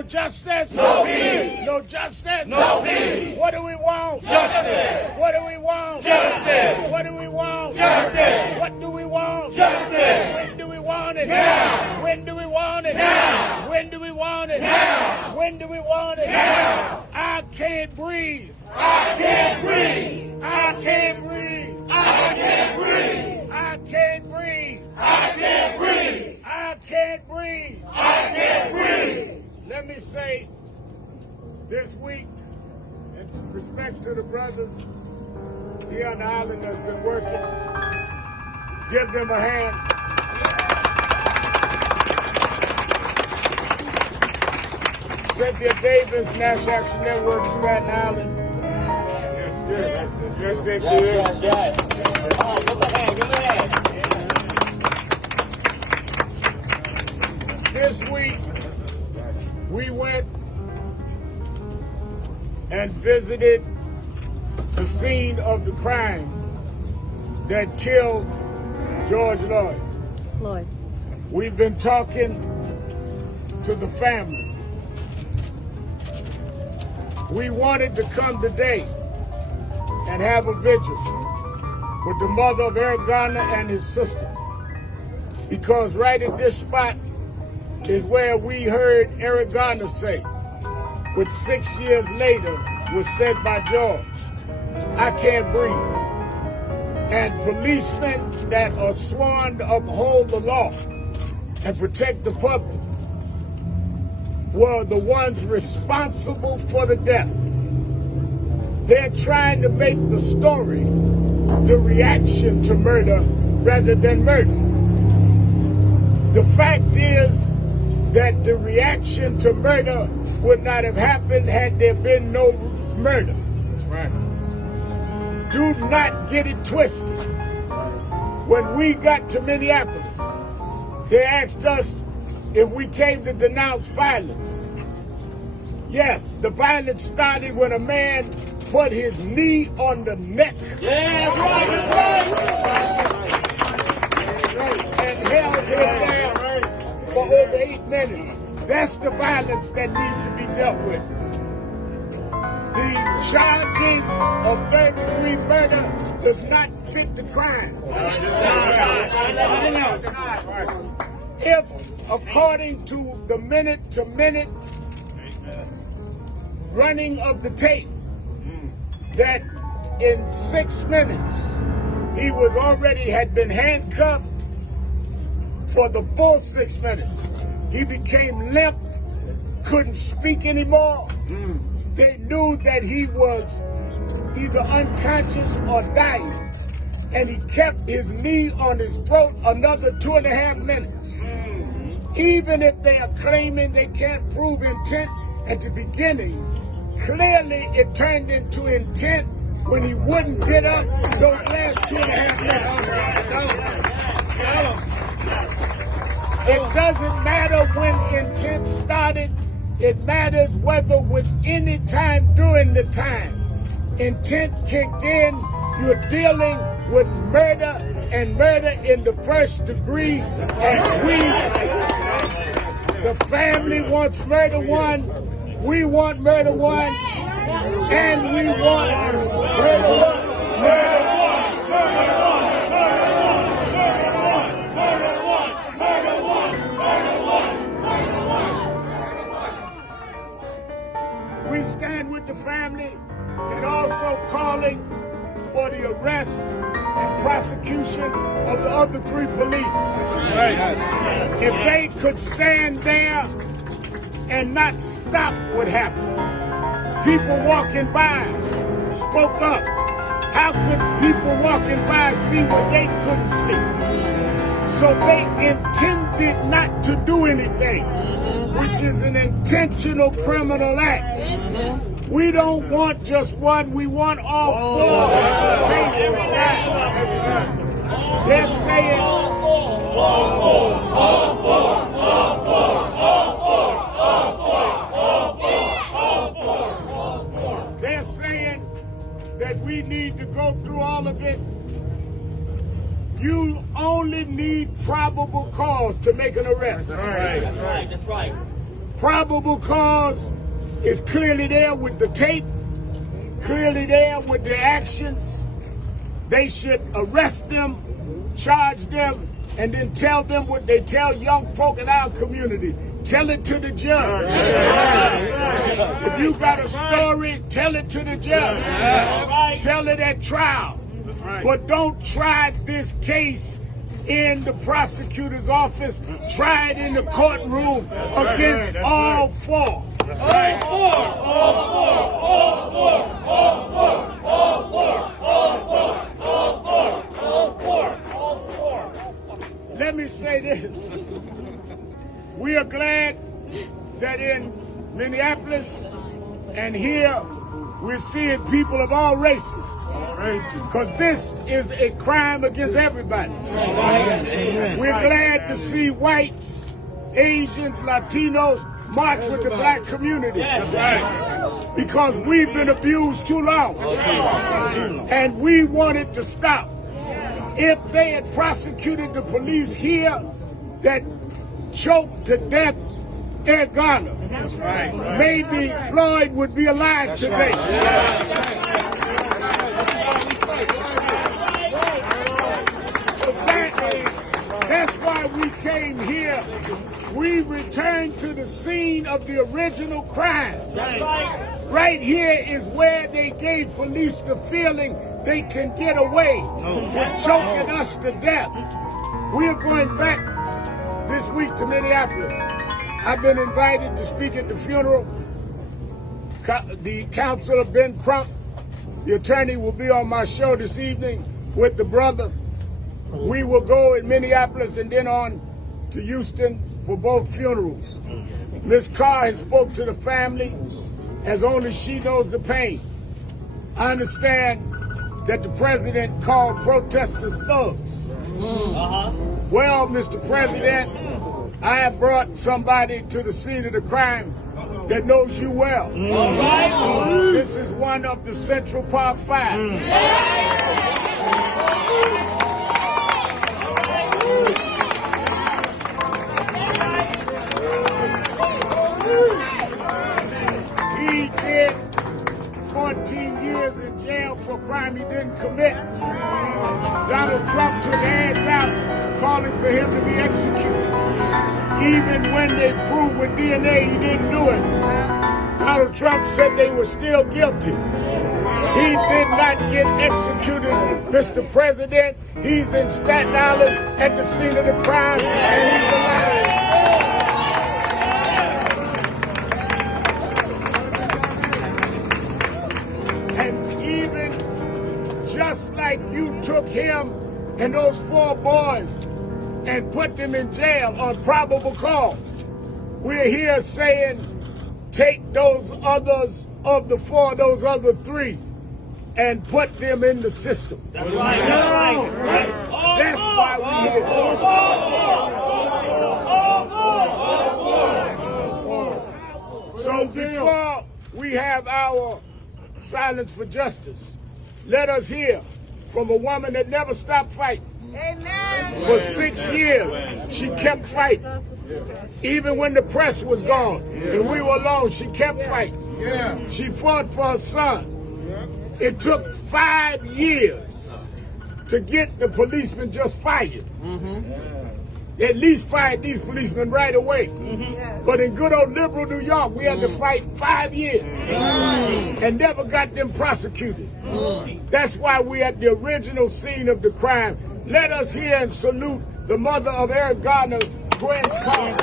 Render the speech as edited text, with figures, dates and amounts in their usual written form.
No justice. No peace. No justice. No peace. What do we want? Justice. What do we want? Justice. What do we want? Justice. What do we want? Justice. When do we want it? Now. When do we want it? Now. When do we want it? Now. When do we want it? Now. I can't breathe. I can't breathe. I can't breathe. I can't breathe. I can't breathe. I can't breathe. I can't breathe. I can't breathe. Let me say this week, in respect to the brothers here on the island that's been working, give them a hand. Cynthia Davis, National Action Network, Staten Island. Yes, they did. Yes. Oh, give a hand, give a hand. This week, we went and visited the scene of the crime that killed George Floyd. We've been talking to the family. We wanted to come today and have a vigil with the mother of Eric Garner and his sister, because right at this spot is where we heard Eric Garner say, which 6 years later was said by George, I can't breathe. And policemen that are sworn to uphold the law and protect the public were the ones responsible for the death. They're trying to make the story the reaction to murder rather than murder. The fact is that the reaction to murder would not have happened had there been no murder. That's right. Do not get it twisted. When we got to Minneapolis, they asked us if we came to denounce violence. Yes, the violence started when a man put his knee on the neck. Yeah, that's right. And held him there for over 8 minutes. That's the violence that needs to be dealt with. The charging of third-degree murder does not fit the crime. If, according to the minute-to-minute running of the tape, that in 6 minutes he had been handcuffed for the full 6 minutes. He became limp, couldn't speak anymore. They knew that he was either unconscious or dying, and he kept his knee on his throat another 2.5 minutes. Even if they are claiming they can't prove intent at the beginning, clearly it turned into intent when he wouldn't get up those last 2.5 minutes. It doesn't matter when intent started. It matters whether with any time during the time intent kicked in, you're dealing with murder and murder in the first degree. And the family wants murder one, we want murder one, and we want murder one. We stand with the family and also calling for the arrest and prosecution of the other 3 police. If they could stand there and not stop what happened. People walking by spoke up. How could people walking by see what they couldn't see? So they intended not to do anything, which is an intentional criminal act. We don't want just one, we want all 4. They're saying they're saying that we need to go through all of it. You only need probable cause to make an arrest. That's right. That's right. Probable cause is clearly there with the tape, clearly there with the actions. They should arrest them, charge them, and then tell them what they tell young folk in our community. Tell it to the judge. If you got a story, tell it to the judge. Tell it at trial. But don't try this case in the prosecutor's office. Try it in the courtroom against all four. That's right. All four. Let me say this. We are glad that in Minneapolis and here we're seeing people of all races. Because this is a crime against everybody. We're glad to see whites, Asians, Latinos march with the black community. Because we've been abused too long. And we want it to stop. If they had prosecuted the police here that choked to death Eric Garner, maybe Floyd would be alive today. So that's why we came here. We returned to the scene of the original crime. Right here is where they gave police the feeling they can get away with choking us to death. We are going back this week to Minneapolis. I've been invited to speak at the funeral. The counselor, Ben Crump, the attorney, will be on my show this evening with the brother. We will go in Minneapolis and then on to Houston for both funerals. Ms. Carr has spoke to the family as only she knows the pain. I understand that the president called protesters thugs. Well, Mr. President, I have brought somebody to the scene of the crime that knows you well. This is one of the Central Park Five. He did 14 years in jail for a crime he didn't commit. Donald Trump took hands out calling for him to be executed. Even when they proved with DNA he didn't do it, Donald Trump said they were still guilty. He did not get executed, Mr. President. He's in Staten Island at the scene of the crime, and he's alive. And even just like you took him and those 4 boys and put them in jail on probable cause, we're here saying take those others of the 4, those other 3, and put them in the system. That's right. That's right. That's why we're here. So before we have our silence for justice, let us hear from a woman that never stopped fighting. Amen. For 6 years, she kept fighting. Even when the press was gone and we were alone, she kept fighting. She fought for her son. It took 5 years to get the policemen just fired. At least fired these policemen right away. But in good old liberal New York, we had to fight 5 years and never got them prosecuted. That's why we're at the original scene of the crime. Let us hear and salute the mother of Eric Garner, Gwen Carr.